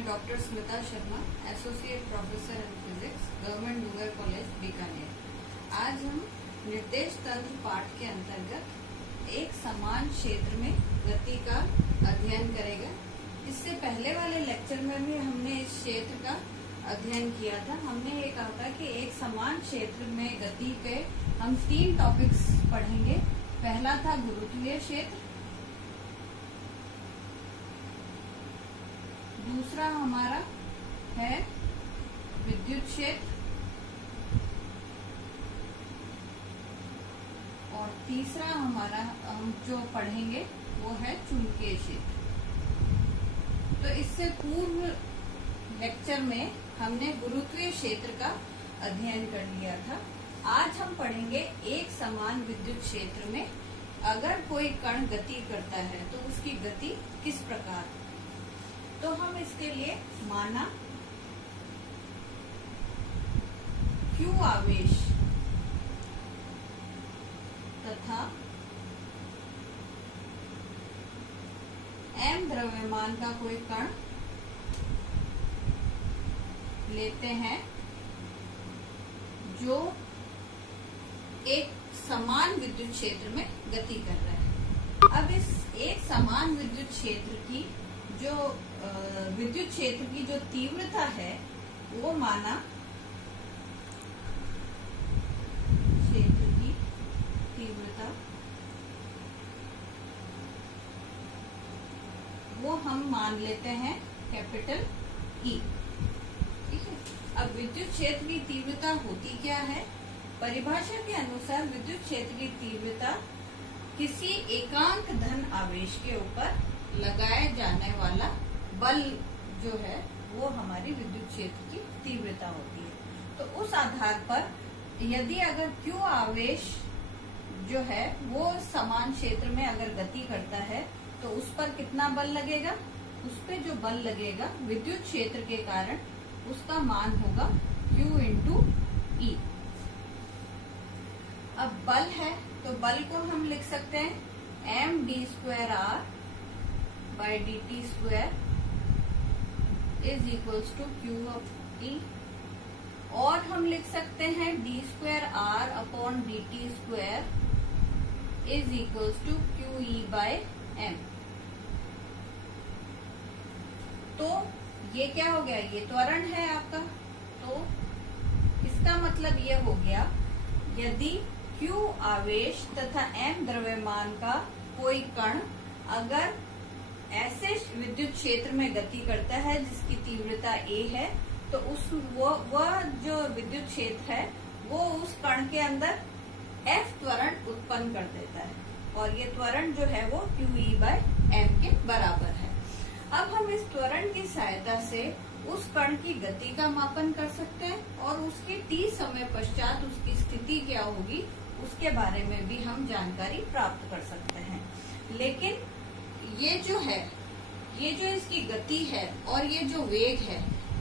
मैं doctor Smita Sharma, associate professor in physics, government Dungar college Bikaner. आज हम निर्देश तंत्र पाठ के अंतर्गत एक समान क्षेत्र में गति का अध्ययन करेगा। इससे पहले वाले लेक्चर में भी हमने इस क्षेत्र का अध्ययन किया था। हमने ये कहा था कि एक समान क्षेत्र में गति के हम 3 टॉपिक्स पढ़ेंगे। पहला था गुरुत्वीय क्षेत्र, दूसरा हमारा है विद्युत क्षेत्र और तीसरा हमारा हम जो पढ़ेंगे वो है चुंबकीय क्षेत्र। तो इससे पूर्व लेक्चर में हमने गुरुत्वीय क्षेत्र का अध्ययन कर लिया था। आज हम पढ़ेंगे एक समान विद्युत क्षेत्र में अगर कोई कण गति करता है तो उसकी गति किस प्रकार। तो हम इसके लिए माना Q आवेश तथा M द्रव्यमान का कोई कण लेते हैं जो एक समान विद्युत क्षेत्र में गति कर रहा है। अब इस एक समान विद्युत क्षेत्र की जो विद्युत क्षेत्र की जो तीव्रता है वो माना क्षेत्र की तीव्रता वो हम मान लेते हैं कैपिटल E। ठीक है। अब विद्युत क्षेत्र की तीव्रता होती क्या है? परिभाषा के अनुसार विद्युत क्षेत्र की तीव्रता किसी एकांक धन आवेश के ऊपर लगाए जाने वाला बल जो है वो हमारी विद्युत क्षेत्र की तीव्रता होती है। तो उस आधार पर यदि अगर Q आवेश जो है वो समान क्षेत्र में अगर गति करता है तो उस पर कितना बल लगेगा? उस पे जो बल लगेगा विद्युत क्षेत्र के कारण उसका मान होगा Q इंटू E। अब बल है तो बल को हम लिख सकते हैं md²r by dt square is equals to Q/E और हम लिख सकते हैं d²r upon dt square is equals to QE/m। तो ये क्या हो गया? ये त्वरण है आपका। तो इसका मतलब ये हो गया यदि Q आवेश तथा M द्रव्यमान का कोई कण अगर ऐसे विद्युत क्षेत्र में गति करता है जिसकी तीव्रता A है तो वह जो विद्युत क्षेत्र है वो उस कण के अंदर F त्वरण उत्पन्न कर देता है और ये त्वरण जो है वो QE/m के बराबर है। अब हम इस त्वरण की सहायता से उस कण की गति का मापन कर सकते हैं और उसके t समय पश्चात उसकी स्थिति क्या होगी उसके बारे में भी हम जानकारी प्राप्त कर सकते हैं। लेकिन ये जो है, ये जो इसकी गति है और ये जो वेग है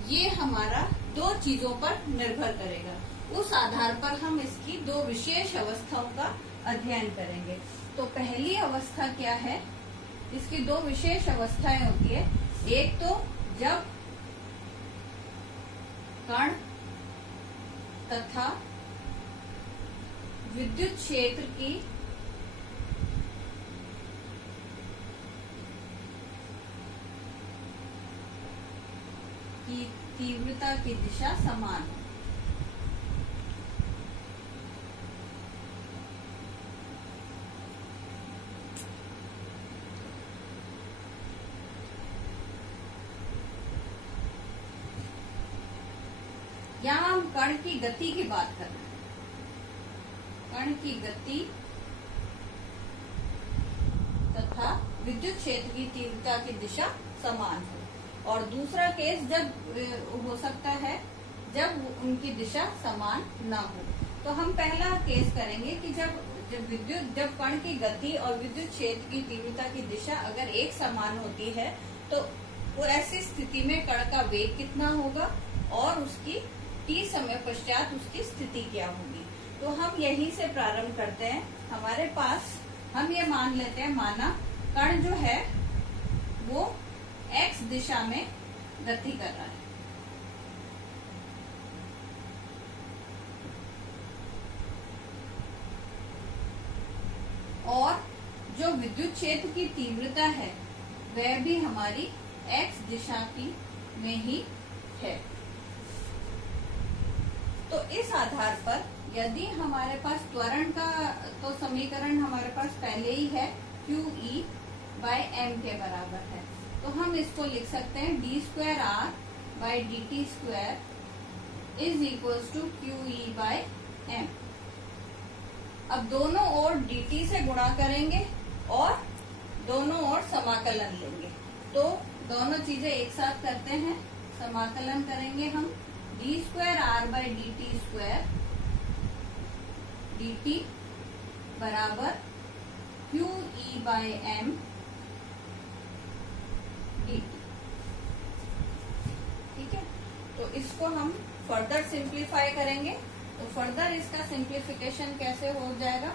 ये हमारा 2 चीजों पर निर्भर करेगा। उस आधार पर हम इसकी 2 विशेष अवस्थाओं का अध्ययन करेंगे। तो पहली अवस्था क्या है? इसकी 2 विशेष अवस्थाएं होती है। एक तो जब कण तथा विद्युत क्षेत्र की तीव्रता की दिशा समान है। यहाँ हम कण की गति की बात कर रहे हैं। कण की गति तथा विद्युत क्षेत्र की तीव्रता की दिशा समान है। और दूसरा केस जब हो सकता है जब उनकी दिशा समान ना हो। तो हम पहला केस करेंगे कि जब कण की गति और विद्युत क्षेत्र की तीव्रता की दिशा अगर एक समान होती है तो वो ऐसी स्थिति में कण का वेग कितना होगा और उसकी t समय पश्चात उसकी स्थिति क्या होगी। तो हम यहीं से प्रारंभ करते हैं। हमारे पास हम ये मान लेते हैं, माना कण जो है वो x दिशा में गति कर रहा है। और जो विद्युत क्षेत्र की तीव्रता है वह भी हमारी x दिशा की में ही है। तो इस आधार पर यदि हमारे पास त्वरण का तो समीकरण हमारे पास पहले ही है, QE बाय m के बराबर है, तो हम इसको लिख सकते हैं d2r by dt² is equals to QE by m। अब दोनों ओर dt से गुणा करेंगे और दोनों ओर समाकलन लेंगे, तो दोनों चीजें एक साथ करते हैं, समाकलन करेंगे हम d2r बाय dt² dt बराबर QE बाय m dt। ठीक है, तो इसको हम फर्दर सिंप्लीफाई करेंगे। तो फर्दर इसका सिंप्लीफिकेशन कैसे हो जाएगा?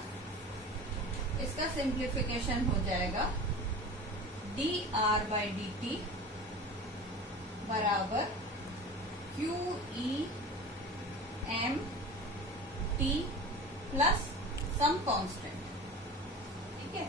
इसका सिंप्लीफिकेशन हो जाएगा dr बाय dt बराबर QE m t plus some constant. ठीक है,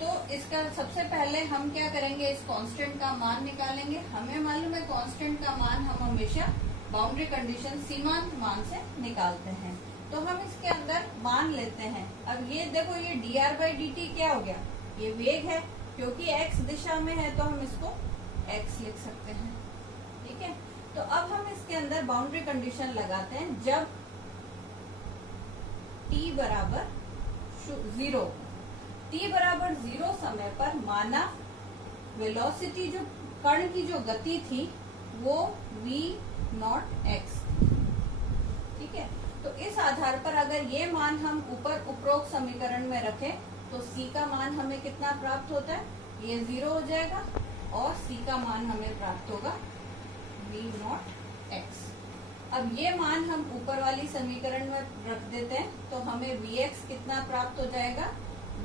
तो इसका सबसे पहले हम क्या करेंगे, इस कांस्टेंट का मान निकालेंगे। हमें मालूम है कांस्टेंट का मान हम हमेशा बाउंड्री कंडीशन सीमांत मान से निकालते हैं, तो हम इसके अंदर मान लेते हैं। अब ये देखो, ये dr बाई dt क्या हो गया, ये वेग है, क्योंकि x दिशा में है तो हम इसको x लिख सकते हैं। ठीक है, तो अब हम इसके अंदर बाउंड्री कंडीशन लगाते हैं। जब t बराबर 0, t बराबर 0 समय पर माना वेलोसिटी, जो कण की जो गति थी वो v0x। ठीक है, तो इस आधार पर अगर ये मान हम ऊपर उपरोक्त समीकरण में रखें तो c का मान हमें कितना प्राप्त होता है, ये 0 हो जाएगा और c का मान हमें प्राप्त होगा v0x। अब ये मान हम ऊपर वाली समीकरण में रख देते हैं तो हमें vx कितना प्राप्त हो जाएगा,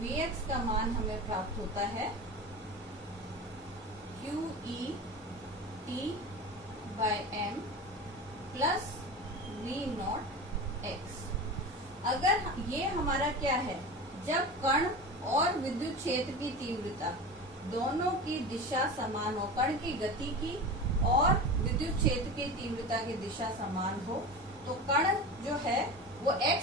vx का मान हमें प्राप्त होता है QE t by m plus v0x। अगर ये हमारा क्या है, जब कण और विद्युत क्षेत्र की तीव्रता दोनों की दिशा समान हो, कण की गति की और विद्युत क्षेत्र की तीव्रता की दिशा समान हो, तो कण जो है वो x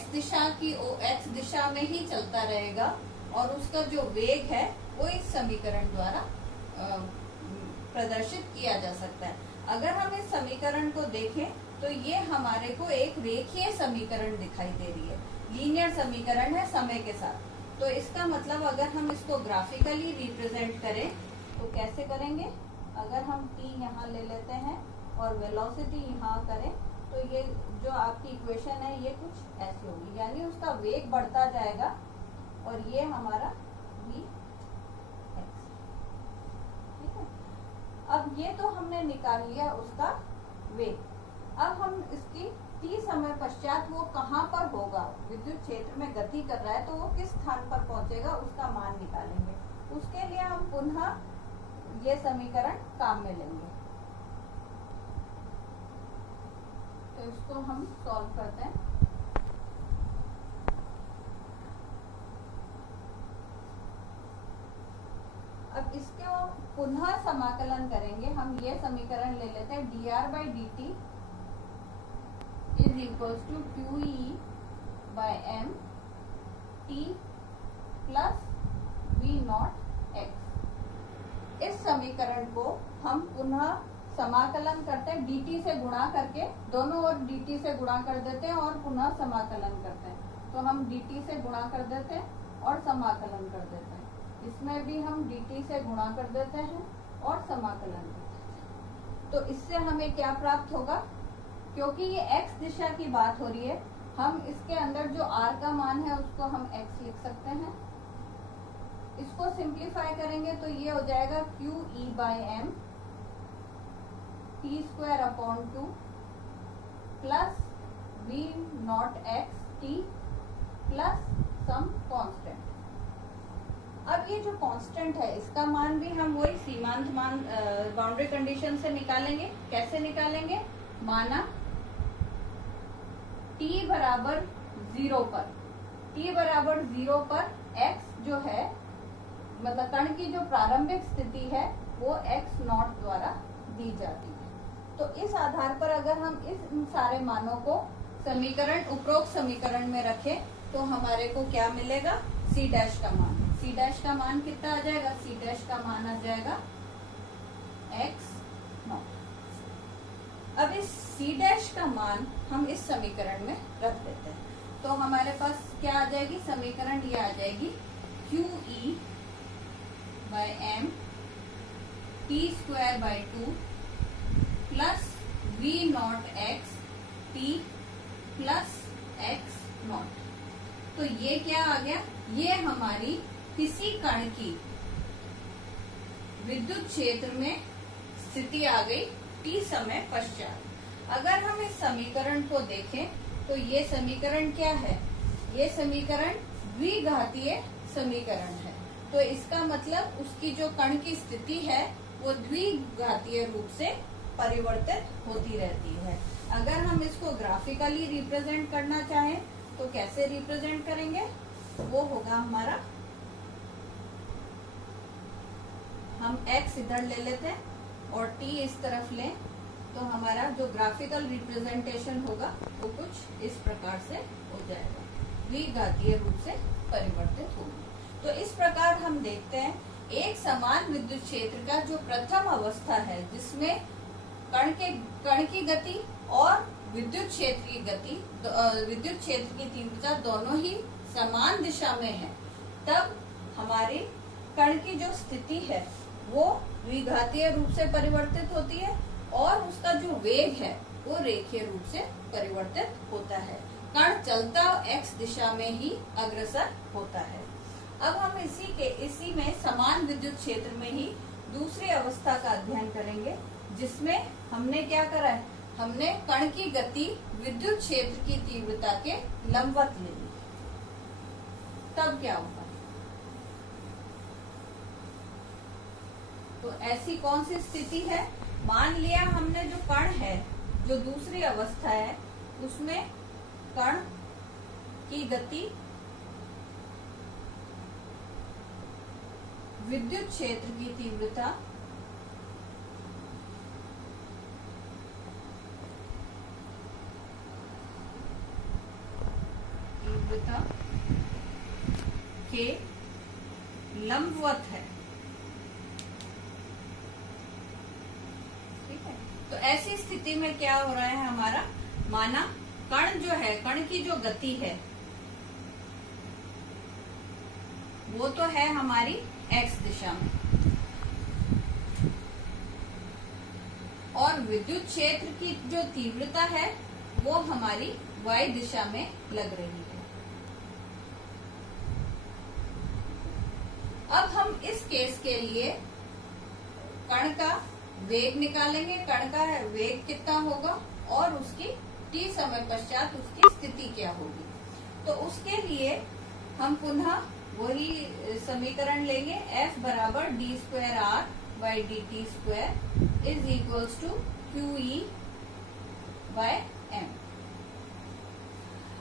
दिशा में ही चलता रहेगा और उसका जो वेग है वो इस समीकरण द्वारा प्रदर्शित किया जा सकता है। अगर हम इस समीकरण को देखें तो ये हमारे को एक रेखीय समीकरण दिखाई दे रही है, लीनियर समीकरण है समय के साथ। तो इसका मतलब अगर हम इसको ग्राफिकली रिप्रेजेंट करें तो कैसे करेंगे, अगर हम t यहाँ ले लेते हैं और वेलोसिटी यहाँ करें तो ये जो आपकी इक्वेशन है ये कुछ ऐसी होगी, यानी उसका वेग बढ़ता जाएगा और ये हमारा vx। ठीक है, अब ये तो हमने निकाल लिया उसका वेग। अब हम इसकी t समय पश्चात वो कहाँ पर होगा, विद्युत क्षेत्र में गति कर रहा है तो वो किस स्थान पर पहुंचेगा उसका मान निकालेंगे। उसके लिए हम पुनः ये समीकरण काम में लेंगे। तो इसको हम सॉल्व करते हैं। अब इसको पुनः समाकलन करेंगे। हम ये समीकरण ले लेते हैं, dr by dt is equals to QE by m t plus v0x। इस समीकरण को हम पुनः समाकलन करते हैं, dt से गुणा करके, दोनों ओर dt से गुणा कर देते हैं और पुनः समाकलन करते हैं। तो हम dt से गुणा कर देते हैं और समाकलन कर देते हैं। इसमें भी हम dt से गुणा कर देते हैं और समाकलन करते हैं। तो इससे हमें क्या प्राप्त होगा, क्योंकि ये x दिशा की बात हो रही है, हम इसके अंदर जो r का मान है उसको हम x लिख सकते हैं। इसको सिंप्लीफाई करेंगे तो ये हो जाएगा QE by m t² upon 2 plus v0x t plus some constant. अब ये जो कांस्टेंट है इसका मान भी हम वही सीमांत मान बाउंड्री कंडीशन से निकालेंगे। कैसे निकालेंगे? माना t बराबर 0 पर, t बराबर 0 पर x जो है मतलब कण की जो प्रारंभिक स्थिति है वो x नॉट द्वारा दी जाती है। तो इस आधार पर अगर हम इस सारे मानों को समीकरण उपरोक्त समीकरण में रखें तो हमारे को क्या मिलेगा? c डैश का मान। c डैश का मान कितना आ जाएगा? c डैश का मान आ जाएगा x नॉट। अब इस c डैश का मान हम इस समीकरण में रख देते हैं तो हमारे पास क्या आ जाएगी? समीकरण ये आ जाएगी QE by m t square by 2 plus v nought x t plus x nought. तो ये क्या आ गया? ये हमारी किसी कण की विद्युत क्षेत्र में स्थिति आ गई t समय पश्चात। अगर हम इस समीकरण को देखें तो ये समीकरण क्या है? ये समीकरण द्विघातीय समीकरण है। तो इसका मतलब उसकी जो कण की स्थिति है वो द्विघातीय रूप से परिवर्तित होती रहती है। अगर हम इसको ग्राफिकली रिप्रेजेंट करना चाहें तो कैसे रिप्रेजेंट करेंगे? वो होगा हमारा, हम x इधर ले लेते हैं और t इस तरफ लें तो हमारा जो ग्राफिकल रिप्रेजेंटेशन होगा वो कुछ इस प्रकार से हो जाएगा, द्विघातीय रूप से परिवर्तित होगी। तो इस प्रकार हम देखते हैं एक समान विद्युत क्षेत्र का जो प्रथम अवस्था है जिसमें कण की गति और विद्युत क्षेत्र की गति, विद्युत क्षेत्र की तीव्रता दोनों ही समान दिशा में है, तब हमारे कण की जो स्थिति है वो द्विघातीय रूप से परिवर्तित होती है और उसका जो वेग है वो रेखीय रूप से परिवर्तित होता है। कण चलता x दिशा में ही अग्रसर होता है। अब हम इसी में समान विद्युत क्षेत्र में ही दूसरी अवस्था का अध्ययन करेंगे जिसमें हमने क्या करा है? हमने कण की गति विद्युत क्षेत्र की तीव्रता के लंबवत ले ली। तब क्या होगा? तो ऐसी कौन सी स्थिति है? मान लिया हमने जो कण है, जो दूसरी अवस्था है, उसमें कण की गति विद्युत क्षेत्र की तीव्रता के लंबवत है। ठीक है, तो ऐसी स्थिति में क्या हो रहा है हमारा? माना कण जो है, कण की जो गति है वो तो है हमारी x दिशा में और विद्युत क्षेत्र की जो तीव्रता है वो हमारी y दिशा में लग रही है। अब हम इस केस के लिए कण का वेग निकालेंगे। कण का वेग कितना होगा और उसकी t समय पश्चात उसकी स्थिति क्या होगी। तो उसके लिए हम पुनः वही समीकरण लेंगे, F बराबर d square r by d t square is equals to QE by m।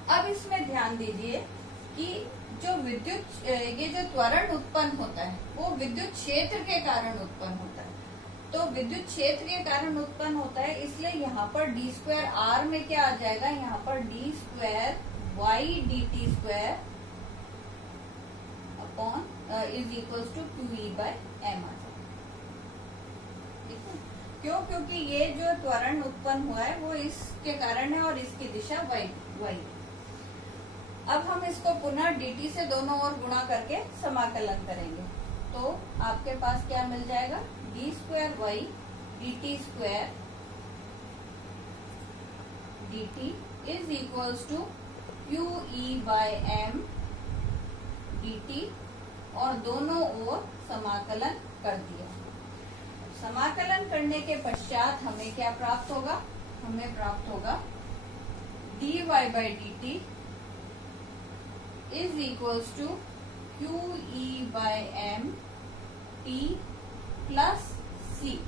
अब इसमें ध्यान दीजिए कि जो विद्युत ये जो त्वरण उत्पन्न होता है वो विद्युत क्षेत्र के कारण उत्पन्न होता है। तो विद्युत क्षेत्र के कारण उत्पन्न होता है, इसलिए यहाँ पर डी स्क्वायर आर में क्या आ जाएगा? यहाँ पर d square y d t square upon is equals to QE by m आ जाएगा। ठीक है, क्यों? क्योंकि ये जो त्वरण उत्पन्न हुआ है वो इसके कारण है और इसकी दिशा y। अब हम इसको पुनः dt से दोनों ओर गुणा करके समाकलन करेंगे तो आपके पास क्या मिल जाएगा? d square y dt square dt is equals to QE by m dt और दोनों ओर समाकलन कर दिया। समाकलन करने के पश्चात हमें क्या प्राप्त होगा? हमें प्राप्त होगा dy by dt is equals to q e by m t plus c.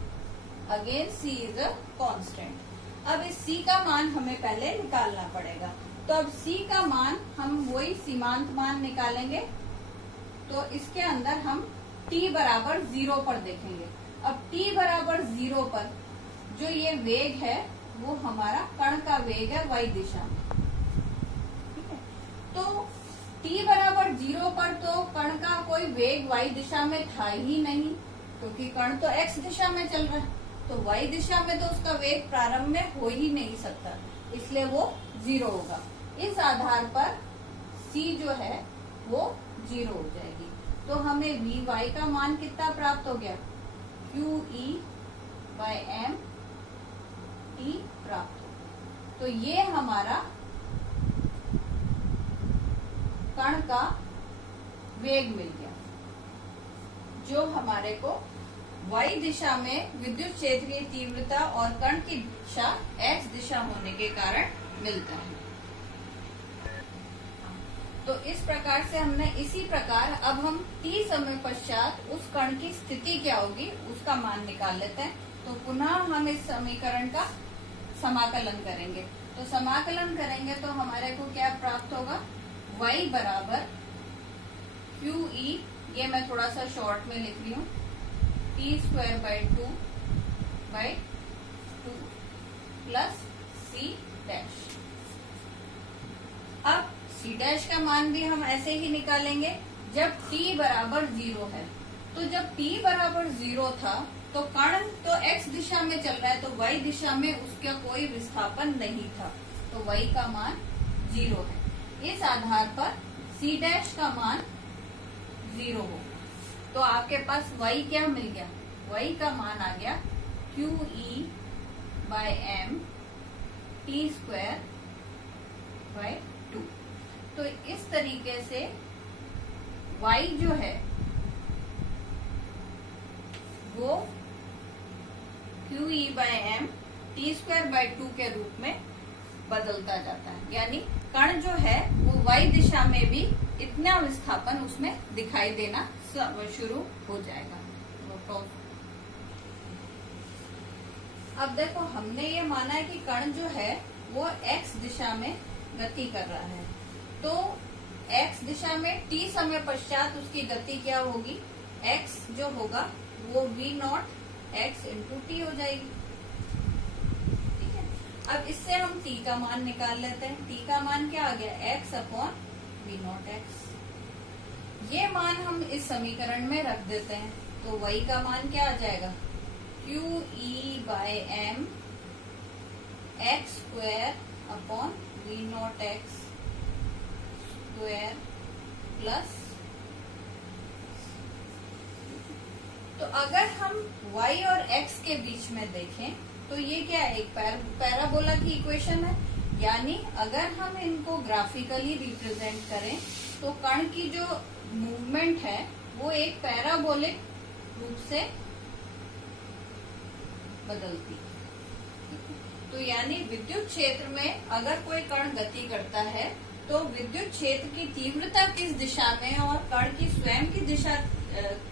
Again c is a constant. अब इस सी का मान हमें पहले निकालना पड़ेगा। तो अब सी का मान हम वही सीमांत मान निकालेंगे। तो इसके अंदर हम t बराबर 0 पर देखेंगे। अब t बराबर 0 पर जो ये वेग है वो हमारा कण का वेग है y दिशा में। ठीक है, तो t बराबर 0 पर तो कण का कोई वेग y दिशा में था ही नहीं, क्योंकि कण तो x दिशा में चल रहा है। तो y दिशा में तो उसका वेग प्रारंभ में हो ही नहीं सकता, इसलिए वो 0 होगा। इस आधार पर c जो है वो 0 हो जाएगी। तो हमें vy का मान कितना प्राप्त हो गया? Q e by m t प्राप्त हो। तो ये हमारा कण का वेग मिल गया, जो हमारे को y दिशा में विद्युत क्षेत्र की तीव्रता और कण की दिशा x दिशा होने के कारण मिलता है। तो इस प्रकार से हमने इसी प्रकार अब हम t समय पश्चात उस कण की स्थिति क्या होगी उसका मान निकाल लेते हैं। तो पुनः हम इस समीकरण का समाकलन करेंगे। तो समाकलन करेंगे तो हमारे को क्या प्राप्त होगा? y बराबर क्यू ई, ये मैं थोड़ा सा शॉर्ट में लिख रही हूँ, t square by 2 plus c dash. अब सी डैश का मान भी हम ऐसे ही निकालेंगे जब t बराबर 0 है। तो जब t बराबर 0 था तो कण तो x दिशा में चल रहा है, तो y दिशा में उसका कोई विस्थापन नहीं था, तो y का मान 0 है। इस आधार पर c डैश का मान 0 होगा। तो आपके पास y क्या मिल गया? y का मान आ गया q e by m t square by 2। तो इस तरीके से y जो है वो q e by m t square by 2 के रूप में बदलता जाता है। यानी कण जो है वो y दिशा में भी इतना विस्थापन उसमें दिखाई देना शुरू हो जाएगा। अब देखो, हमने ये माना है कि कण जो है वो x दिशा में गति कर रहा है। तो x दिशा में t समय पश्चात उसकी गति क्या होगी? x जो होगा वो v nought x into T हो जाएगी। ठीक है, अब इससे हम t का मान निकाल लेते हैं। t का मान क्या आ गया? x upon v nought x। ये मान हम इस समीकरण में रख देते हैं। तो y का मान क्या आ जाएगा? Q e by m x square upon v nought x square plus. तो अगर हम y और x के बीच में देखें तो ये क्या है? एक पैराबोला की इक्वेशन है। यानी अगर हम इनको ग्राफिकली रिप्रेजेंट करें तो कण की जो मूवमेंट है वो एक पैराबोलिक रूप से बदलती। तो यानी विद्युत क्षेत्र में अगर कोई कण गति करता है तो विद्युत क्षेत्र की तीव्रता किस दिशा में और कण की स्वयं की दिशा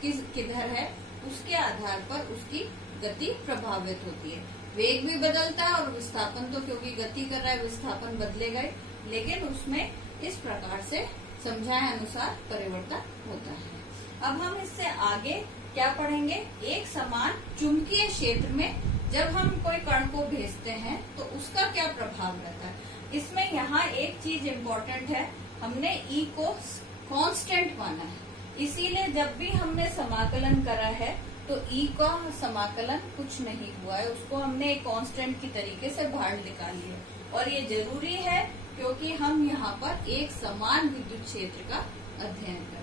किधर है उसके आधार पर उसकी गति प्रभावित होती है। वेग भी बदलता है और विस्थापन तो क्योंकि गति कर रहा है विस्थापन बदलेगा ही, लेकिन उसमें इस प्रकार से समझाए अनुसार परिवर्तन होता है। अब हम इससे आगे क्या पढ़ेंगे? एक समान चुंबकीय क्षेत्र में जब हम कोई कण को भेजते हैं तो उसका क्या प्रभाव रहता है। इसमें यहाँ एक चीज इम्पोर्टेंट है, हमने E को कांस्टेंट माना है, इसीलिए जब भी हमने समाकलन करा है तो E का समाकलन कुछ नहीं हुआ है, उसको हमने एक कांस्टेंट की तरीके से बाहर निकाल लिया। और ये जरूरी है क्योंकि हम यहाँ पर एक समान विद्युत क्षेत्र का अध्ययन कर